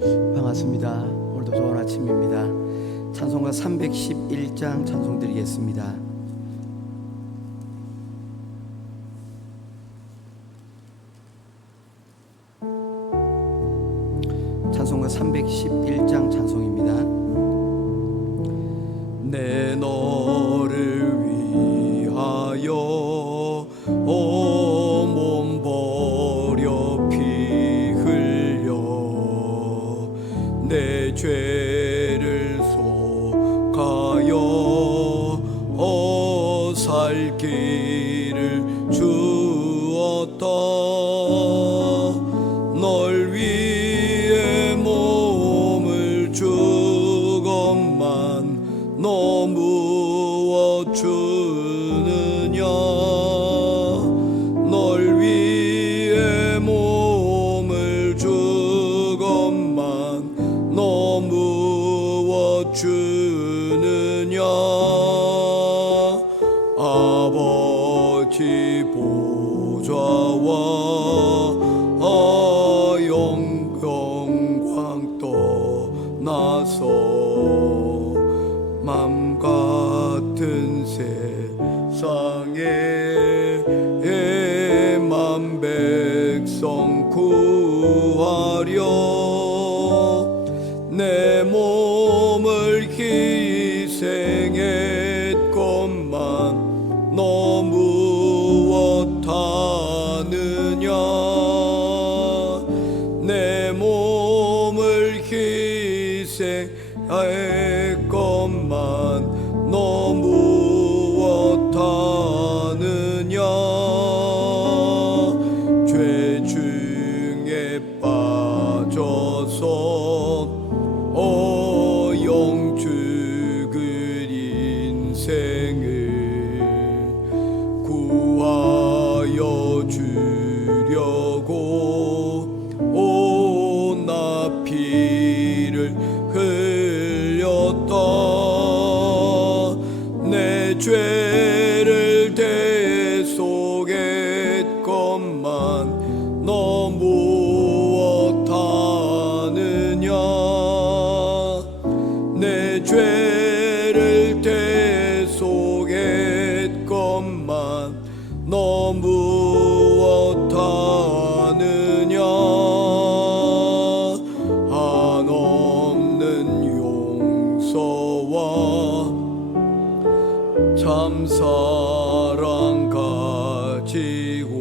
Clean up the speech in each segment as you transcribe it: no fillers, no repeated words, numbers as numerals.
반갑습니다. 오늘도 좋은 아침입니다. 찬송가 311장 찬송 드리겠습니다. 찬송가 311장 찬송입니다. 내 너를 위하여 몸 버려 피 흘려 내 죄를 속하여 살 길을 주었다. 널 위해 몸을 주건만 너 무엇 주느냐. 널 위해 몸을 주건만 너 무엇 주느냐. 아버지 보좌와 영광 떠나서 맘 같은 세상에 만 백성 구하려 내 몸을 희생했건만 너 무엇 하느냐. 내 몸을 희생했건만 너 무엇 하느냐. 죄 중에 빠져서 영 죽을 인생을 구하여 주려고 나 피를 흘렸다. 내 죄를 대속했건만 너 무엇 하느냐. 내 죄를 대속했건만 너 무엇 하느냐. 한없는 용서와 참 사랑 가지고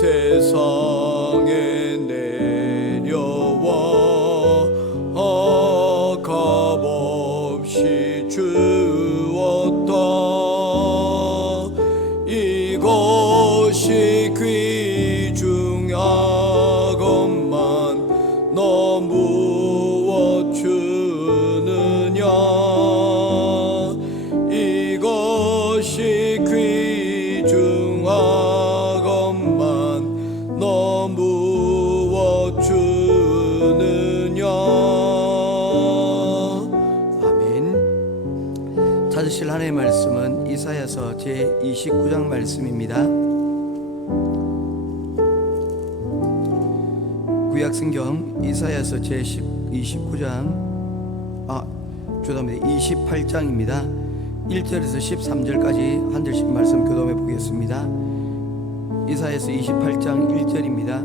세상에 내려와 값없이 주었다. 이것이 귀중하건만 너 무엇 주느냐. 이것이 귀중하건만 너 무엇 주느냐. 아멘. 찾으실 하나님의 말씀은 이사야서 제29장 말씀입니다. 구약성경 이사야서 제29장 28장입니다. 1절에서 13절까지 한 절씩 말씀 교독해 보겠습니다. 이사야서 28장 1절입니다.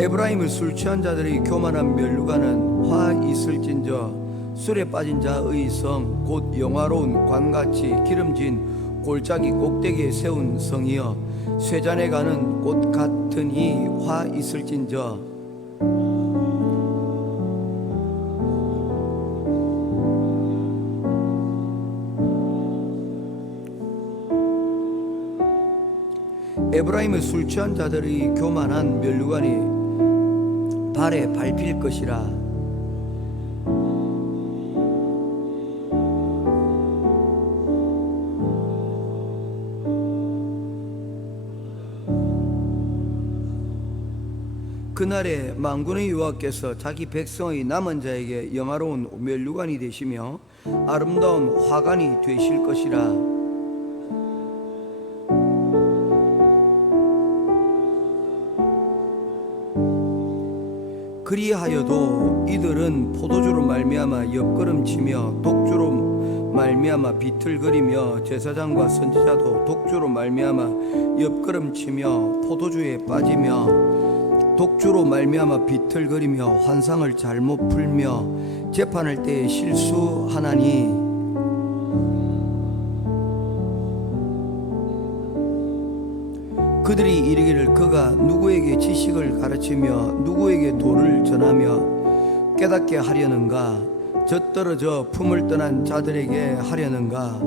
에브라임을 술 취한 자들의 교만한 멸류관은 화 있을진저 술에 빠진 자의 성 곧 영화로운 관같이 기름진 골짜기 꼭대기에 세운 성이여 쇠잔에 가는 꽃 같으니 화 있을진저. 에브라임의 술 취한 자들의 교만한 멸류관이 발에 밟힐 것이라. 그날에 만군의 여호와께서 자기 백성의 남은 자에게 영화로운 멸류관이 되시며 아름다운 화관이 되실 것이라. 그리하여도 이들은 포도주로 말미암아 옆걸음치며 독주로 말미암아 비틀거리며 제사장과 선지자도 독주로 말미암아 옆걸음치며 포도주에 빠지며 독주로 말미암아 비틀거리며 환상을 잘못 풀며 재판할 때에 실수하나니 그들이 이르기를 그가 누구에게 지식을 가르치며 누구에게 도를 전하며 깨닫게 하려는가 젖떨어져 품을 떠난 자들에게 하려는가.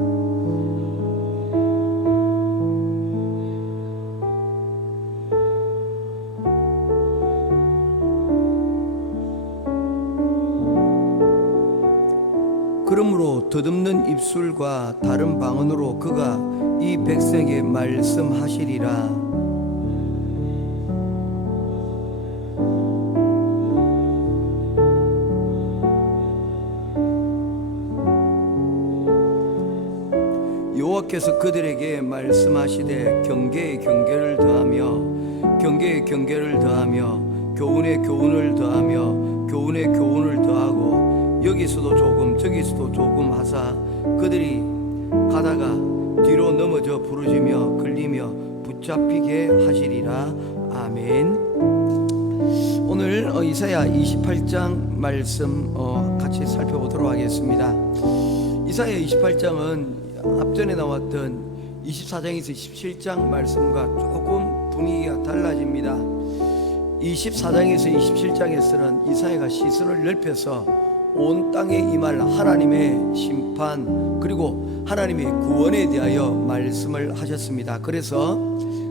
그러므로 더듬는 입술과 다른 방언으로 그가 이 백성에게 말씀하시리라. 여호와께서 그들에게 말씀하시되 경계에 경계를 더하며 경계에 경계를 더하며 교훈에 교훈을 더하며 교훈에 교훈을 더하고 여기서도 조금 저기서도 조금 하사 그들이 가다가 뒤로 넘어져 부르짖며 걸리며 붙잡히게 하시리라. 아멘. 오늘 이사야 28장 말씀 같이 살펴보도록 하겠습니다. 이사야 28장은 앞전에 나왔던 24장에서 27장 말씀과 조금 분위기가 달라집니다. 24장에서 27장에서는 이사야가 시선을 넓혀서 온 땅에 임할 하나님의 심판 그리고 하나님의 구원에 대하여 말씀을 하셨습니다. 그래서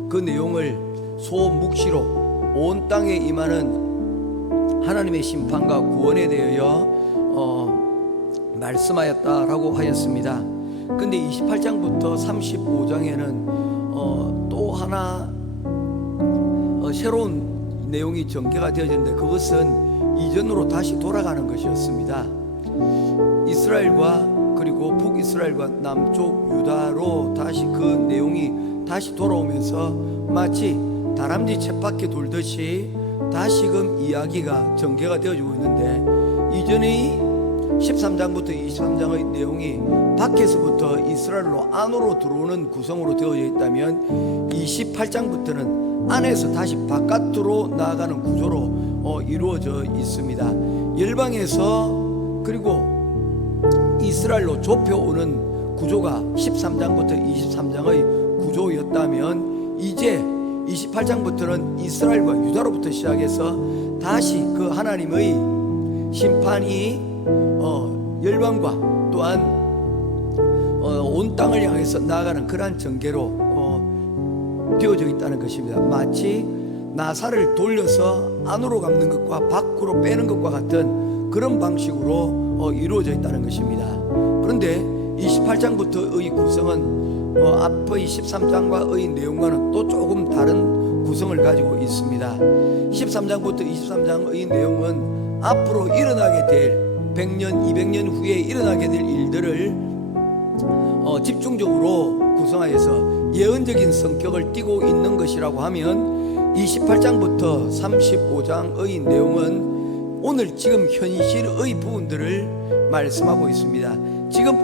그 내용을 소묵시로 온 땅에 임하는 하나님의 심판과 구원에 대하여 말씀하였다라고 하였습니다. 근데 28장부터 35장에는 또 하나 새로운 내용이 전개가 되어졌는데 그것은 이전으로 다시 돌아가는 것이었습니다. 이스라엘과 그리고 북이스라엘과 남쪽 유다로 다시 그 내용이 다시 돌아오면서 마치 다람쥐 쳇바퀴 돌듯이 다시금 이야기가 전개가 되어지고 있는데 이전의 13장부터 23장의 내용이 밖에서부터 이스라엘로 안으로 들어오는 구성으로 되어져 있다면 28장부터는 안에서 다시 바깥으로 나아가는 구조로 이루어져 있습니다. 열방에서 그리고 이스라엘로 좁혀오는 구조가 13장부터 23장의 구조였다면 이제 28장부터는 이스라엘과 유다로부터 시작해서 다시 그 하나님의 심판이 열방과 또한 온 땅을 향해서 나아가는 그러한 전개로 되어져 있다는 것입니다. 마치 나사를 돌려서 안으로 감는 것과 밖으로 빼는 것과 같은 그런 방식으로 이루어져 있다는 것입니다. 그런데 28장부터의 구성은 앞의 13장과의 내용과는 또 조금 다른 구성을 가지고 있습니다. 13장부터 23장의 내용은 앞으로 일어나게 될 100년, 200년 후에 일어나게 될 일들을 집중적으로 구성하여서 예언적인 성격을 띠고 있는 것이라고 하면 28장부터 35장의 내용은 오늘 지금 현실의 부분들을 말씀하고 있습니다. 지금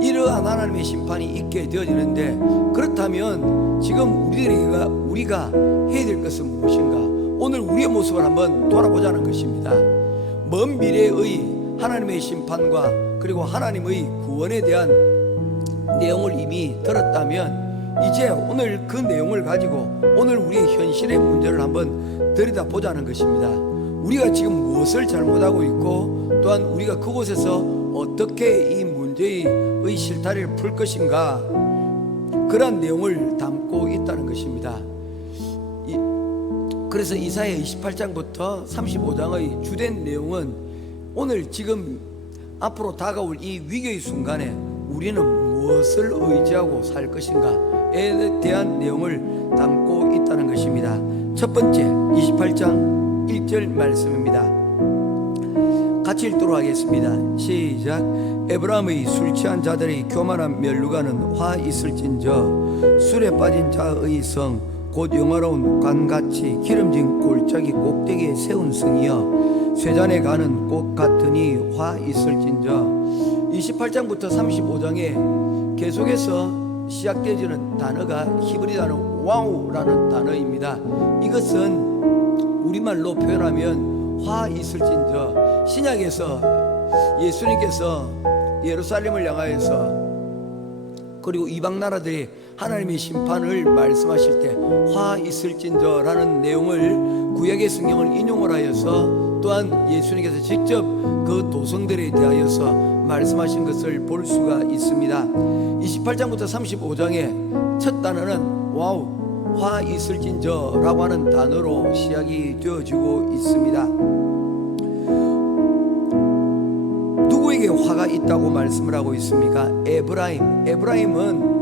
이러한 하나님의 심판이 있게 되어지는데 그렇다면 지금 우리가 해야 될 것은 무엇인가? 오늘 우리의 모습을 한번 돌아보자는 것입니다. 먼 미래의 하나님의 심판과 그리고 하나님의 구원에 대한 내용을 이미 들었다면 이제 오늘 그 내용을 가지고 오늘 우리의 현실의 문제를 한번 들여다보자는 것입니다. 우리가 지금 무엇을 잘못하고 있고 또한 우리가 그곳에서 어떻게 이 문제의 실타래를 풀 것인가 그러한 내용을 담고 있다는 것입니다. 그래서 이사야 28장부터 35장의 주된 내용은 오늘 지금 앞으로 다가올 이 위기의 순간에 우리는 무엇을 의지하고 살 것인가에 대한 내용을 담고 있다는 것입니다. 첫 번째 28장 1절 말씀입니다. 같이 읽도록 하겠습니다. 시작. 에브라임의 술 취한 자들의 교만한 멸류관은 화 있을진저 술에 빠진 자의 성 곧 영화로운 관같이 기름진 골짜기 꼭대기에 세운 성이여 쇠잔에 가는 꽃 같으니 화 있을진저. 28장부터 35장에 계속해서 시작되어지는 단어가 히브리 단어 와우라는 단어입니다. 이것은 우리말로 표현하면 화 있을진저. 신약에서 예수님께서 예루살렘을 향하여서 그리고 이방 나라들이 하나님의 심판을 말씀하실 때 화 있을진저라는 내용을 구약의 성경을 인용을 하여서 또한 예수님께서 직접 그 도성들에 대하여서 말씀하신 것을 볼 수가 있습니다. 28장부터 35장의 첫 단어는 와우, 화 있을진저라고 하는 단어로 시작이 되어지고 있습니다. 누구에게 화가 있다고 말씀을 하고 있습니까? 에브라임은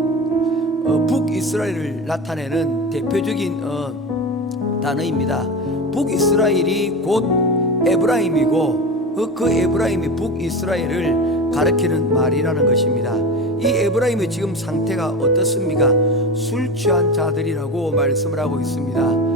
북이스라엘을 나타내는 대표적인 단어입니다. 북이스라엘이 곧 에브라임이고 그 에브라임이 북이스라엘을 가리키는 말이라는 것입니다. 이 에브라임의 지금 상태가 어떻습니까? 술 취한 자들이라고 말씀을 하고 있습니다.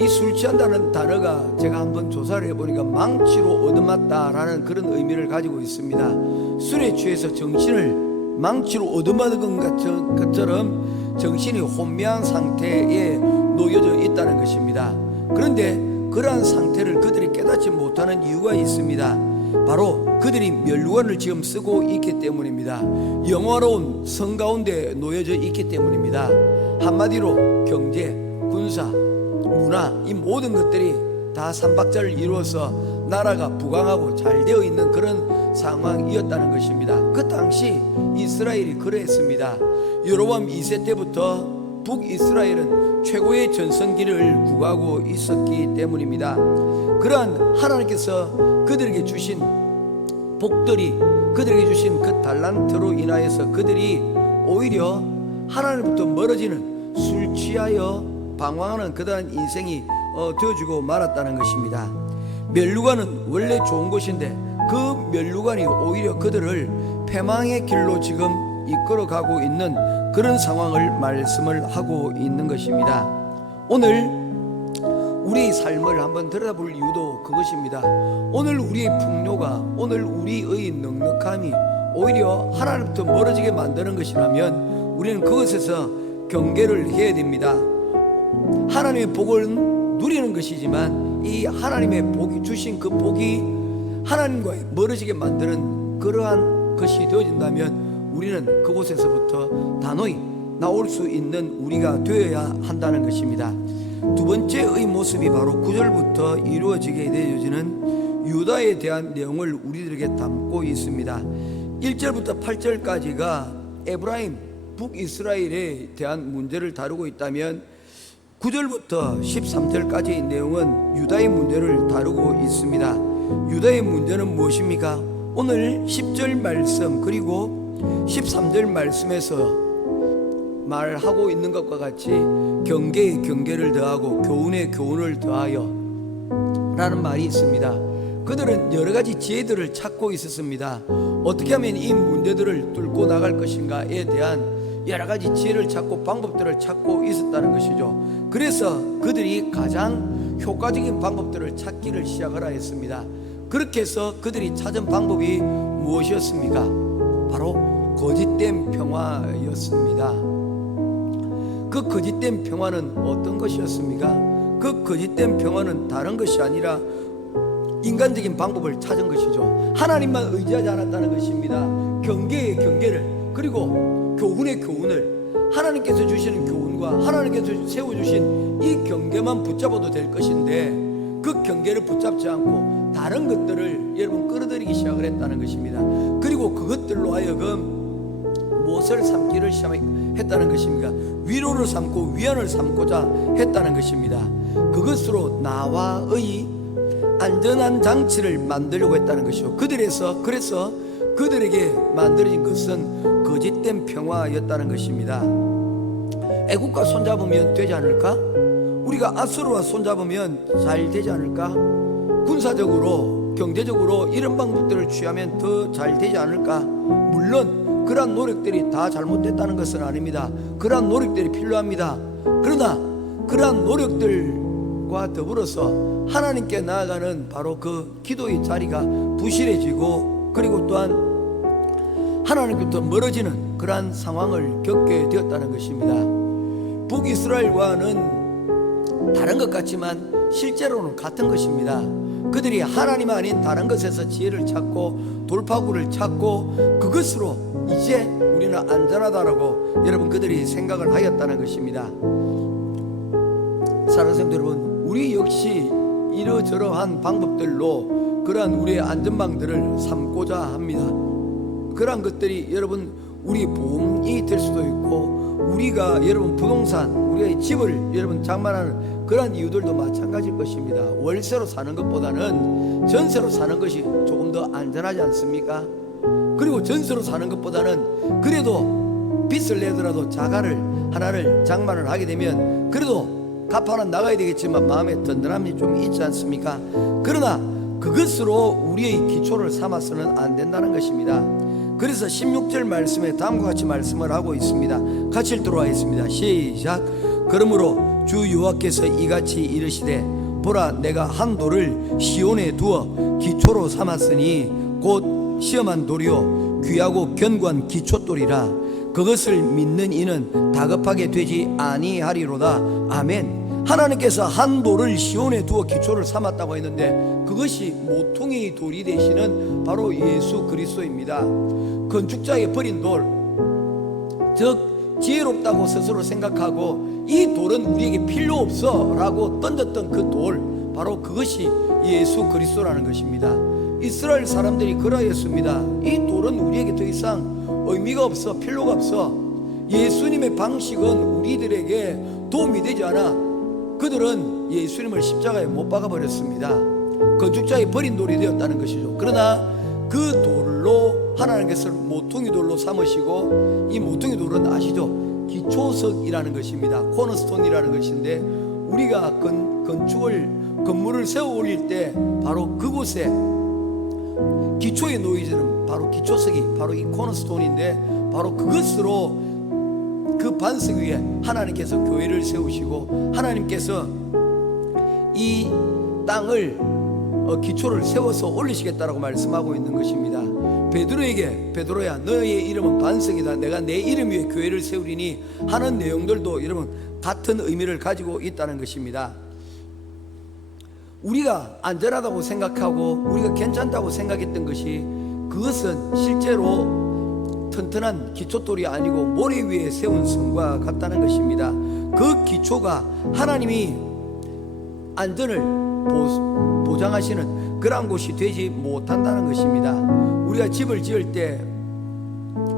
이 술 취한다는 단어가 제가 한번 조사를 해보니까 망치로 얻어맞다라는 그런 의미를 가지고 있습니다. 술에 취해서 정신을 망치로 얻어맞은 것처럼 정신이 혼미한 상태에 놓여져 있다는 것입니다. 그런데 그러한 상태를 그들이 깨닫지 못하는 이유가 있습니다. 바로 그들이 멸류관을 지금 쓰고 있기 때문입니다. 영화로운 성 가운데 놓여져 있기 때문입니다. 한마디로 경제, 군사, 문화, 이 모든 것들이 다 삼박자를 이루어서 나라가 부강하고 잘 되어 있는 그런 상황이었다는 것입니다. 그 당시 이스라엘이 그랬습니다. 여로보암 2세 때부터 북이스라엘은 최고의 전성기를 구가하고 있었기 때문입니다. 그러한 하나님께서 그들에게 주신 복들이, 그들에게 주신 그 달란트로 인하여서 그들이 오히려 하나님부터 멀어지는, 술 취하여 방황하는 그러한 인생이 되어주고 말았다는 것입니다. 멸류관은 원래 좋은 것인데 그 멸류관이 오히려 그들을 패망의 길로 지금 이끌어가고 있는 그런 상황을 말씀을 하고 있는 것입니다. 오늘 우리의 삶을 한번 들여다볼 이유도 그것입니다. 오늘 우리의 풍요가, 오늘 우리의 넉넉함이 오히려 하나님부터 멀어지게 만드는 것이라면 우리는 그것에서 경계를 해야 됩니다. 하나님의 복을 누리는 것이지만 이 하나님의 복이 주신 그 복이 하나님과 멀어지게 만드는 그러한 것이 되어진다면 우리는 그곳에서부터 단호히 나올 수 있는 우리가 되어야 한다는 것입니다. 두 번째의 모습이 바로 9절부터 이루어지게 되어지는 유다에 대한 내용을 우리들에게 담고 있습니다. 1절부터 8절까지가 에브라임, 북이스라엘에 대한 문제를 다루고 있다면 9절부터 13절까지의 내용은 유다의 문제를 다루고 있습니다. 유다의 문제는 무엇입니까? 오늘 10절 말씀 그리고 13절 말씀에서 말하고 있는 것과 같이 경계에 경계를 더하고 교훈에 교훈을 더하여 라는 말이 있습니다. 그들은 여러 가지 지혜들을 찾고 있었습니다. 어떻게 하면 이 문제들을 뚫고 나갈 것인가에 대한 여러 가지 지혜를 찾고 방법들을 찾고 있었다는 것이죠. 그래서 그들이 가장 효과적인 방법들을 찾기를 시작하라 했습니다. 그렇게 해서 그들이 찾은 방법이 무엇이었습니까? 바로 거짓된 평화였습니다. 그 거짓된 평화는 어떤 것이었습니까? 그 거짓된 평화는 다른 것이 아니라 인간적인 방법을 찾은 것이죠. 하나님만 의지하지 않았다는 것입니다. 경계의 경계를, 그리고 교훈의 교훈을, 하나님께서 주시는 교훈과 하나님께서 세워주신 이 경계만 붙잡아도 될 것인데 그 경계를 붙잡지 않고 다른 것들을 여러분 끌어들이기 시작을 했다는 것입니다. 그리고 그것들로 하여금 무엇을 삼기를 시작했다는 것입니까? 위로를 삼고 위안을 삼고자 했다는 것입니다. 그것으로 나와의 안전한 장치를 만들려고 했다는 것이죠. 그래서 그들에게 만들어진 것은 거짓된 평화였다는 것입니다. 애국과 손잡으면 되지 않을까? 우리가 아수르와 손잡으면 잘 되지 않을까? 군사적으로, 경제적으로 이런 방법들을 취하면 더 잘 되지 않을까? 물론 그러한 노력들이 다 잘못됐다는 것은 아닙니다. 그러한 노력들이 필요합니다. 그러나 그러한 노력들과 더불어서 하나님께 나아가는 바로 그 기도의 자리가 부실해지고, 그리고 또한 하나님께부터 멀어지는 그러한 상황을 겪게 되었다는 것입니다. 북이스라엘과는 다른 것 같지만 실제로는 같은 것입니다. 그들이 하나님 아닌 다른 것에서 지혜를 찾고 돌파구를 찾고 그것으로 이제 우리는 안전하다라고 여러분 그들이 생각을 하였다는 것입니다. 사랑하는 성도 여러분, 우리 역시 이러저러한 방법들로 그러한 우리의 안전망들을 삼고자 합니다. 그러한 것들이 여러분 우리 보험이 될 수도 있고, 우리가 여러분 부동산, 우리의 집을 여러분 장만하는 그러한 이유들도 마찬가지일 것입니다. 월세로 사는 것보다는 전세로 사는 것이 조금 더 안전하지 않습니까? 그리고 전세로 사는 것보다는 그래도 빚을 내더라도 자가를 하나를 장만을 하게 되면 그래도 갚아는 나가야 되겠지만 마음에 든든함이 좀 있지 않습니까? 그러나 그것으로 우리의 기초를 삼아서는 안 된다는 것입니다. 그래서 16절 말씀에 다음과 같이 말씀을 하고 있습니다. 같이 읽도록 하겠습니다. 시작. 그러므로 주 여호와께서 이같이 이르시되 보라, 내가 한 돌을 시온에 두어 기초로 삼았으니 곧 시험한 돌이요 귀하고 견고한 기초돌이라. 그것을 믿는 이는 다급하게 되지 아니하리로다. 아멘. 하나님께서 한 돌을 시온에 두어 기초를 삼았다고 했는데 그것이 모퉁이 돌이 되시는 바로 예수 그리스도입니다. 건축자의 버린 돌, 즉 지혜롭다고 스스로 생각하고 이 돌은 우리에게 필요 없어 라고 던졌던 그 돌, 바로 그것이 예수 그리스도라는 것입니다. 이스라엘 사람들이 그러했습니다. 이 돌은 우리에게 더 이상 의미가 없어, 필요가 없어. 예수님의 방식은 우리들에게 도움이 되지 않아. 그들은 예수님을 십자가에 못 박아버렸습니다. 건축자의 버린 돌이 되었다는 것이죠. 그러나 그 돌로 하나님께서 모퉁이 돌로 삼으시고, 이 모퉁이 돌은 아시죠? 기초석이라는 것입니다. 코너스톤이라는 것인데, 우리가 건물을 세워 올릴 때 바로 그곳에 기초에 놓이는 바로 기초석이 바로 이 코너스톤인데, 바로 그것으로 그 반석 위에 하나님께서 교회를 세우시고 하나님께서 이 땅을 기초를 세워서 올리시겠다라고 말씀하고 있는 것입니다. 베드로에게 베드로야, 너의 이름은 반석이다, 내가 내 이름 위에 교회를 세우리니 하는 내용들도 여러분 같은 의미를 가지고 있다는 것입니다. 우리가 안전하다고 생각하고 우리가 괜찮다고 생각했던 것이, 그것은 실제로 튼튼한 기초돌이 아니고 모래 위에 세운 성과 같다는 것입니다. 그 기초가 하나님이 안전을 보장하시는 그러한 곳이 되지 못한다는 것입니다. 우리가 집을 지을 때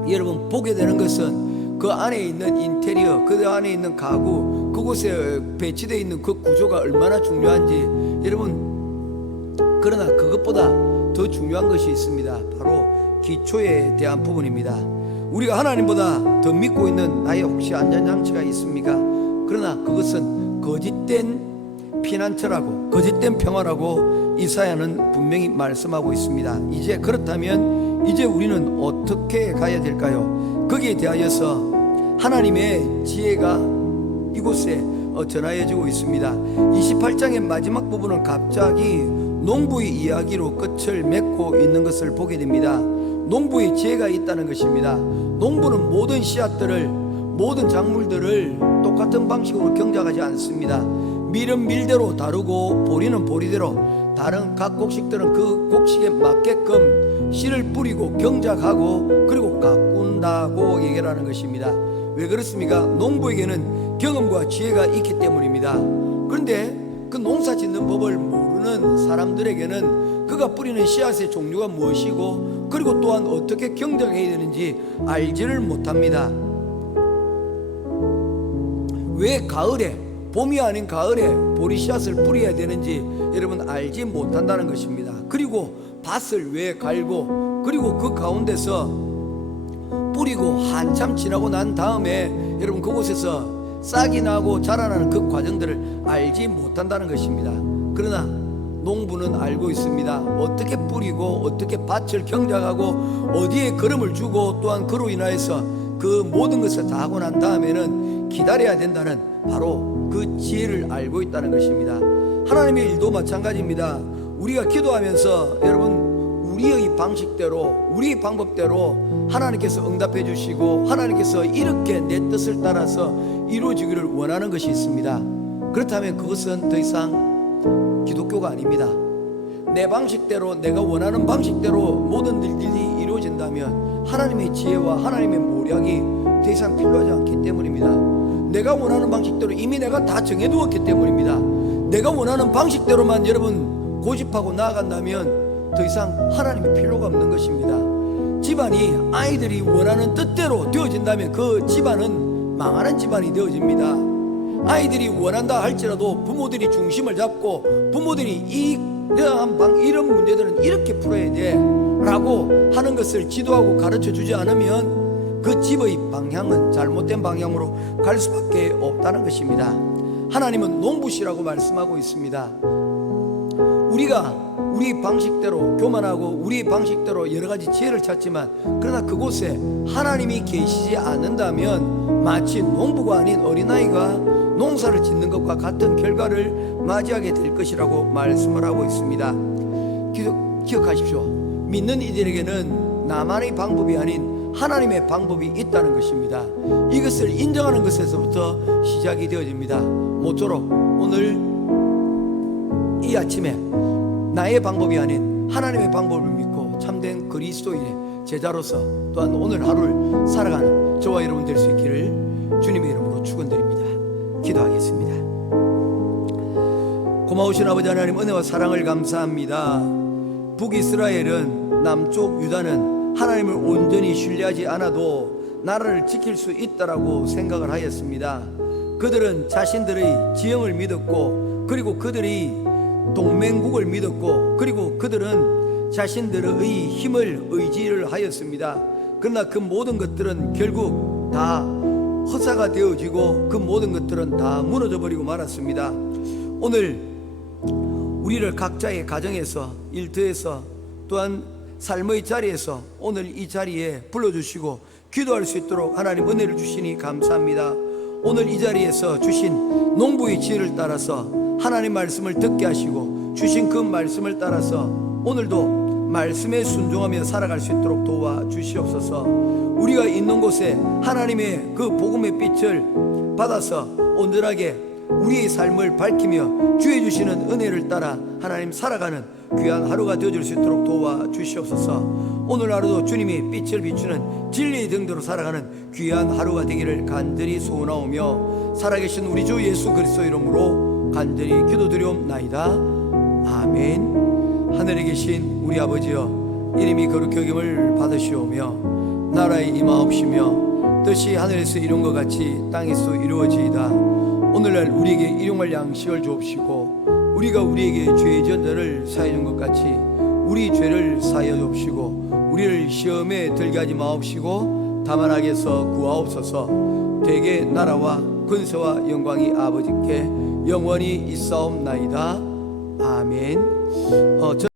여러분 보게 되는 것은 그 안에 있는 인테리어, 그 안에 있는 가구, 그곳에 배치되어 있는 그 구조가 얼마나 중요한지 여러분, 그러나 그것보다 더 중요한 것이 있습니다. 바로 기초에 대한 부분입니다. 우리가 하나님보다 더 믿고 있는 나의 혹시 안전장치가 있습니까? 그러나 그것은 거짓된 피난처라고, 거짓된 평화라고 이사야는 분명히 말씀하고 있습니다. 이제 그렇다면 이제 우리는 어떻게 가야 될까요? 거기에 대하여서 하나님의 지혜가 이곳에 전하여지고 있습니다. 28장의 마지막 부분은 갑자기 농부의 이야기로 끝을 맺고 있는 것을 보게 됩니다. 농부의 지혜가 있다는 것입니다. 농부는 모든 씨앗들을, 모든 작물들을 똑같은 방식으로 경작하지 않습니다. 밀은 밀대로 다르고 보리는 보리대로, 다른 각 곡식들은 그 곡식에 맞게끔 씨를 뿌리고 경작하고 그리고 가꾼다고 얘기를 하는 것입니다. 왜 그렇습니까? 농부에게는 경험과 지혜가 있기 때문입니다. 그런데 그 농사 짓는 법을 모르는 사람들에게는 그가 뿌리는 씨앗의 종류가 무엇이고 그리고 또한 어떻게 경작해야 되는지 알지를 못합니다. 왜 가을에, 봄이 아닌 가을에 보리 씨앗을 뿌려야 되는지 여러분 알지 못한다는 것입니다. 그리고 밭을 왜 갈고 그리고 그 가운데서 뿌리고 한참 지나고 난 다음에 여러분 그곳에서 싹이 나고 자라나는 그 과정들을 알지 못한다는 것입니다. 그러나 농부는 알고 있습니다. 어떻게 뿌리고 어떻게 밭을 경작하고 어디에 거름을 주고 또한 그로 인하여서 그 모든 것을 다 하고 난 다음에는 기다려야 된다는 바로 그 지혜를 알고 있다는 것입니다. 하나님의 일도 마찬가지입니다. 우리가 기도하면서 여러분 우리의 방식대로 우리 방법대로 하나님께서 응답해 주시고 하나님께서 이렇게 내 뜻을 따라서 이루어지기를 원하는 것이 있습니다. 그렇다면 그것은 더 이상 기독교가 아닙니다. 내 방식대로 내가 원하는 방식대로 모든 일들이 이루어진다면 하나님의 지혜와 하나님의 모략이 더 이상 필요하지 않기 때문입니다. 내가 원하는 방식대로 이미 내가 다 정해두었기 때문입니다. 내가 원하는 방식대로만 여러분 고집하고 나아간다면 더 이상 하나님이 필요가 없는 것입니다. 집안이 아이들이 원하는 뜻대로 되어진다면 그 집안은 망하는 집안이 되어집니다. 아이들이 원한다 할지라도 부모들이 중심을 잡고 부모들이 이런 문제들은 이렇게 풀어야 돼 라고 하는 것을 지도하고 가르쳐 주지 않으면 그 집의 방향은 잘못된 방향으로 갈 수밖에 없다는 것입니다. 하나님은 농부시라고 말씀하고 있습니다. 우리가 우리 방식대로 교만하고 우리 방식대로 여러 가지 지혜를 찾지만 그러나 그곳에 하나님이 계시지 않는다면 마치 농부가 아닌 어린아이가 농사를 짓는 것과 같은 결과를 맞이하게 될 것이라고 말씀을 하고 있습니다. 기억하십시오. 믿는 이들에게는 나만의 방법이 아닌 하나님의 방법이 있다는 것입니다. 이것을 인정하는 것에서부터 시작이 되어집니다. 모쪼록 오늘 이 아침에 나의 방법이 아닌 하나님의 방법을 믿고 참된 그리스도인의 제자로서 또한 오늘 하루를 살아가는 저와 여러분 될 수 있기를 주님의 이름으로 축원드립니다. 기도하겠습니다. 고마우신 아버지 하나님, 은혜와 사랑을 감사합니다. 북이스라엘은 남쪽 유다는 하나님을 온전히 신뢰하지 않아도 나라를 지킬 수 있다라고 생각을 하였습니다. 그들은 자신들의 지형을 믿었고, 그리고 그들이 동맹국을 믿었고, 그리고 그들은 자신들의 힘을 의지를 하였습니다. 그러나 그 모든 것들은 결국 다 허사가 되어지고 그 모든 것들은 다 무너져 버리고 말았습니다. 오늘 우리를 각자의 가정에서, 일터에서, 또한 삶의 자리에서 오늘 이 자리에 불러주시고 기도할 수 있도록 하나님 은혜를 주시니 감사합니다. 오늘 이 자리에서 주신 농부의 지혜를 따라서 하나님 말씀을 듣게 하시고 주신 그 말씀을 따라서 오늘도 말씀에 순종하며 살아갈 수 있도록 도와주시옵소서. 우리가 있는 곳에 하나님의 그 복음의 빛을 받아서 온전하게 우리의 삶을 밝히며 주의 주시는 은혜를 따라 하나님 살아가는 귀한 하루가 되어줄 수 있도록 도와주시옵소서. 오늘 하루도 주님이 빛을 비추는 진리의 등대로 살아가는 귀한 하루가 되기를 간절히 소원하오며 살아계신 우리 주 예수 그리스도 이름으로 간절히 기도드리옵나이다. 아멘. 하늘에 계신 우리 아버지여, 이름이 거룩히 여김을 받으시오며 나라에 임하옵시며 뜻이 하늘에서 이룬 것 같이 땅에서 이루어지이다. 오늘날 우리에게 일용할 양식을 주옵시고 우리가 우리에게 죄의 전자를 사해 준 것 같이 우리 죄를 사하여 주옵시고 우리를 시험에 들게 하지 마옵시고 다만 악에서 구하옵소서. 대개 나라와 근세와 영광이 아버지께 영원히 있사옵나이다. 아멘.